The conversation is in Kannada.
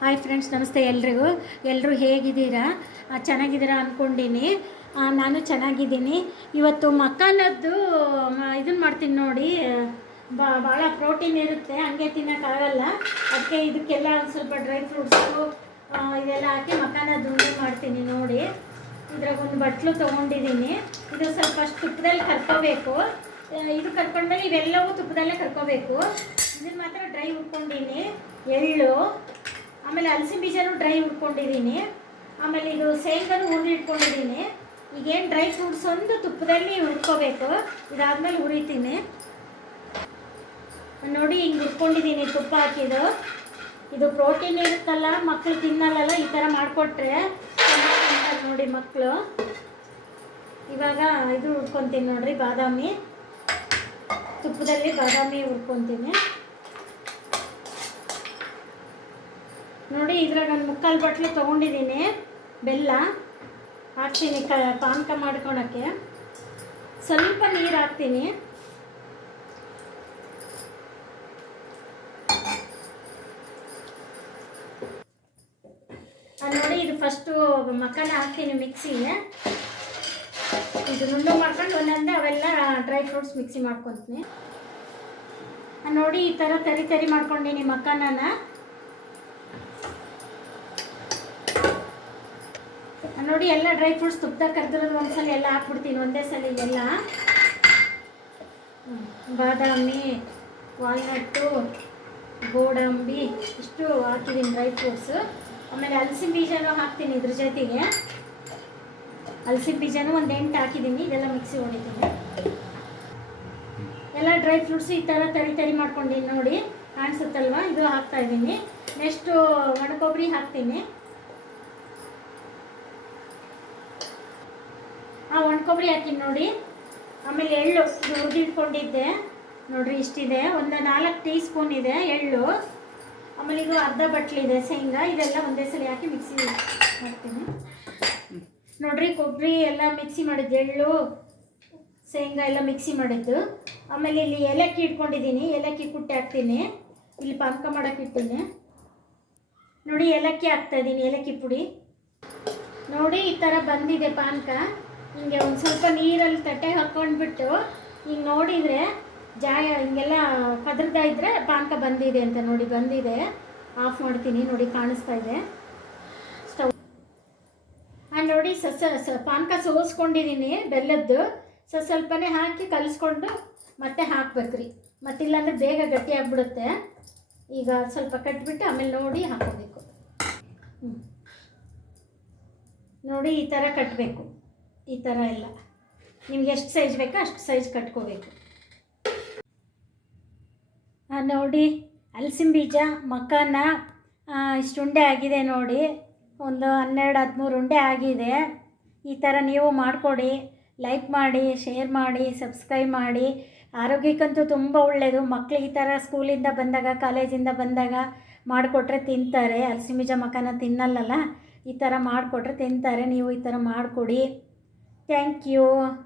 ಹಾಯ್ ಫ್ರೆಂಡ್ಸ್ ನಮಸ್ತೆ ಎಲ್ರಿಗೂ. ಎಲ್ಲರೂ ಹೇಗಿದ್ದೀರಾ? ಚೆನ್ನಾಗಿದ್ದೀರಾ ಅಂದ್ಕೊಂಡಿನಿ ನಾನು ಚೆನ್ನಾಗಿದ್ದೀನಿ. ಇವತ್ತು ಮಕ್ಕಳದ್ದು ಇದನ್ನು ಮಾಡ್ತೀನಿ ನೋಡಿ. ಭಾಳ ಪ್ರೋಟೀನ್ ಇರುತ್ತೆ, ಹಂಗೆ ತಿನ್ನೋಕ್ಕಾಗಲ್ಲ ಅದಕ್ಕೆ ಇದಕ್ಕೆಲ್ಲ ಒಂದು ಸ್ವಲ್ಪ ಡ್ರೈ ಫ್ರೂಟ್ಸು ಇದೆಲ್ಲ ಹಾಕಿ ಮಕ್ಕಳದ್ದು ಉಂಡೆ ಮಾಡ್ತೀನಿ ನೋಡಿ. ಇದ್ರಾಗ ಒಂದು ಬಟ್ಲು ತೊಗೊಂಡಿದ್ದೀನಿ ಇದು ಸ್ವಲ್ಪ ತುಪ್ಪದಲ್ಲಿ ಕರ್ಕೋಬೇಕು. ಇದು ಕರ್ಕೊಂಡ್ಮೇಲೆ ಇವೆಲ್ಲವೂ ತುಪ್ಪದಲ್ಲೇ ಕರ್ಕೋಬೇಕು. ಇದನ್ನು ಮಾತ್ರ ಡ್ರೈ ಹುರ್ಕೊಂಡಿನಿ ಎಳ್ಳು ಆಮೇಲೆ ಹಲಸಿನ ಬೀಜನೂ ಡ್ರೈ ಹುರ್ಕೊಂಡಿದ್ದೀನಿ ಆಮೇಲೆ ಇದು ಶೇಂಗಾನು ಹುರಿ ಇಟ್ಕೊಂಡಿದ್ದೀನಿ. ಈಗೇನು ಡ್ರೈ ಫ್ರೂಟ್ಸ್ ಒಂದು ತುಪ್ಪದಲ್ಲಿ ಹುರ್ಕೋಬೇಕು ಇದಾದಮೇಲೆ ಹುರಿತೀನಿ. ನೋಡಿ ಹಿಂಗೆ ಹುರ್ಕೊಂಡಿದ್ದೀನಿ ತುಪ್ಪ ಹಾಕಿದ್ದು. ಇದು ಪ್ರೋಟೀನ್ ಇರುತ್ತಲ್ಲ ಮಕ್ಕಳು ತಿನ್ನಲ್ಲ ಈ ಥರ ಮಾಡಿಕೊಟ್ರೆ ನೋಡಿ ಮಕ್ಕಳು ಇವಾಗ ಇದು ಹುರ್ಕೊತೀನಿ ನೋಡ್ರಿ, ಬಾದಾಮಿ. ತುಪ್ಪದಲ್ಲಿ ಬಾದಾಮಿ ಹುರ್ಕೊತೀನಿ. ನೋಡಿ, ಇದ್ರಾಗ ನಾನು ಮುಕ್ಕಾಲು ಬಟ್ಲು ತೊಗೊಂಡಿದ್ದೀನಿ ಬೆಲ್ಲ ಹಾಕ್ತೀನಿ ಕ, ಪಾನಕ ಮಾಡ್ಕೊಳಕ್ಕೆ. ಸ್ವಲ್ಪ ನೀರು ಹಾಕ್ತೀನಿ. ನೋಡಿ, ಇದು ಫಸ್ಟು ಮಕ್ಕಳ ಹಾಕ್ತೀನಿ ಮಿಕ್ಸಿಗೆ ಇದು ನುಣ್ಣು ಮಾಡ್ಕೊಂಡು ಒಂದೊಂದೇ ಅವೆಲ್ಲ ಡ್ರೈ ಫ್ರೂಟ್ಸ್ ಮಿಕ್ಸಿ ಮಾಡ್ಕೊತೀನಿ ನೋಡಿ, ಈ ಥರ ತರಿ ತರಿ ಮಾಡ್ಕೊಂಡಿನಿ ಮಕ್ಕಳನ್ನ ನೋಡಿ, ಎಲ್ಲ ಡ್ರೈ ಫ್ರೂಟ್ಸ್ ತುಪ್ಪದಾಗ ಕರೆದಿರೋದು ಒಂದ್ಸಲ ಎಲ್ಲ ಹಾಕ್ಬಿಡ್ತೀನಿ, ಒಂದೇ ಸಲ ಎಲ್ಲ. ಬಾದಾಮಿ, ವಾಲ್ನಟ್ಟು, ಗೋಡಂಬಿ, ಇಷ್ಟು ಹಾಕಿದ್ದೀನಿ ಡ್ರೈ ಫ್ರೂಟ್ಸು ಆಮೇಲೆ ಹಲಸಿನ ಬೀಜನೂ ಹಾಕ್ತೀನಿ ಇದ್ರ ಜೊತೆಗೆ. ಹಲಸಿನ ಬೀಜನೂ ಒಂದು ಎಂಟು ಹಾಕಿದ್ದೀನಿ ಇದೆಲ್ಲ ಮಿಕ್ಸಿ ಹೊಡಿತೀನಿ. ಎಲ್ಲ ಡ್ರೈ ಫ್ರೂಟ್ಸ್ ಈ ಥರ ತರಿ ತರಿ ಮಾಡ್ಕೊಂಡಿನಿ ನೋಡಿ, ಕಾಣಿಸುತ್ತಲ್ವಾ? ಇದು ಹಾಕ್ತಾ ಇದ್ದೀನಿ ನೆಕ್ಸ್ಟು ಒಣಕೊಬ್ಬರಿ ಹಾಕ್ತೀನಿ. ಆ ಒಣಕೊಬ್ಬರಿ ಹಾಕಿನಿ ನೋಡಿ. ಆಮೇಲೆ ಎಳ್ಳು ಇದು ಹುರಿದಿಟ್ಕೊಂಡಿದ್ದೆ. ನೋಡ್ರಿ ಇಷ್ಟಿದೆ. ಒಂದು ನಾಲ್ಕು ಟೀ ಸ್ಪೂನ್ ಇದೆ ಎಳ್ಳು. ಆಮೇಲೆ ಇದು ಅರ್ಧ ಬಟ್ಲಿದೆ ಶೇಂಗಾ. ಇದೆಲ್ಲ ಒಂದೇ ಸಲ ಹಾಕಿ ಮಿಕ್ಸಿ ಮಾಡ್ತೀನಿ. ನೋಡಿರಿ ಕೊಬ್ಬರಿ ಎಲ್ಲ ಮಿಕ್ಸಿ ಮಾಡಿದ್ದು. ಎಳ್ಳು, ಶೇಂಗಾ ಎಲ್ಲ ಮಿಕ್ಸಿ ಮಾಡಿದ್ದು. ಆಮೇಲೆ ಇಲ್ಲಿ ಏಲಕ್ಕಿ ಇಟ್ಕೊಂಡಿದ್ದೀನಿ. ಏಲಕ್ಕಿ ಕುಟ್ಟಿ ಹಾಕ್ತೀನಿ. ಇಲ್ಲಿ ಪಾಕ ಮಾಡೋಕೆ ಇಟ್ಟಿನಿ ನೋಡಿ ಏಲಕ್ಕಿ ಹಾಕ್ತಾ ಇದ್ದೀನಿ. ಏಲಕ್ಕಿ ಪುಡಿ. ನೋಡಿ ಈ ಥರ ಬಂದಿದೆ ಪಾನಕ. ಹಿಂಗೆ ಒಂದು ಸ್ವಲ್ಪ ನೀರಲ್ಲಿ ತಟ್ಟೆ ಹಾಕ್ಕೊಂಡ್ಬಿಟ್ಟು ಹಿಂಗೆ ನೋಡಿದರೆ ಜಾಯ ಹಿಂಗೆಲ್ಲ ಕದ್ರದಾ ಇದ್ದರೆ ಪಾಕ ಬಂದಿದೆ ಅಂತ ನೋಡಿ ಬಂದಿದೆ. ಆಫ್ ಮಾಡ್ತೀನಿ ನೋಡಿ ಕಾಣಿಸ್ತಾ ಇದೆ. ಸ್ಟವ್ ಹಾಂ, ನೋಡಿ ಸಸ, ಸ ಪಾನಕ ಸೋಸ್ಕೊಂಡಿದ್ದೀನಿ ಬೆಲ್ಲದ್ದು. ಸೊ, ಸ್ವಲ್ಪನೇ ಹಾಕಿ ಕಲಿಸ್ಕೊಂಡು ಮತ್ತೆ ಹಾಕ್ಬೇಕ್ರಿ. ಮತ್ತಿಲ್ಲಾಂದ್ರೆ ಬೇಗ ಗಟ್ಟಿ ಆಗಿಬಿಡುತ್ತೆ. ಈಗ ಸ್ವಲ್ಪ ಕಟ್ಬಿಟ್ಟು ಆಮೇಲೆ ನೋಡಿ ಹಾಕೋಬೇಕು. ನೋಡಿ ಈ ಥರ ಕಟ್ಟಬೇಕು ಈ ಥರ ಎಲ್ಲ. ನಿಮ್ಗೆ ಎಷ್ಟು ಸೈಜ್ ಬೇಕೋ ಅಷ್ಟು ಸೈಜ್ ಕಟ್ಕೋಬೇಕು. ನೋಡಿ ಹಲಸಿನ ಬೀಜ, ಮಕಾನ ಇಷ್ಟು ಉಂಡೆ ಆಗಿದೆ ನೋಡಿ. ಒಂದು ಹನ್ನೆರಡು, ಹದಿಮೂರು ಉಂಡೆ ಆಗಿದೆ. ಈ ಥರ ನೀವು ಮಾಡಿಕೊಡಿ ಲೈಕ್ ಮಾಡಿ ಶೇರ್ ಮಾಡಿ ಸಬ್ಸ್ಕ್ರೈಬ್ ಮಾಡಿ. ಆರೋಗ್ಯಕ್ಕಂತೂ ತುಂಬ ಒಳ್ಳೆಯದು ಮಕ್ಳು ಈ ಥರ ಸ್ಕೂಲಿಂದ ಬಂದಾಗ ಕಾಲೇಜಿಂದ ಬಂದಾಗ ಮಾಡಿಕೊಟ್ರೆ ತಿಂತಾರೆ. ಹಲಸಿನ ಬೀಜ, ಮಕಾನ ತಿನ್ನಲ್ಲಲ್ಲ, ಈ ಥರ ಮಾಡಿಕೊಟ್ರೆ ತಿಂತಾರೆ. ನೀವು ಈ ಥರ ಮಾಡಿಕೊಡಿ. Thank you.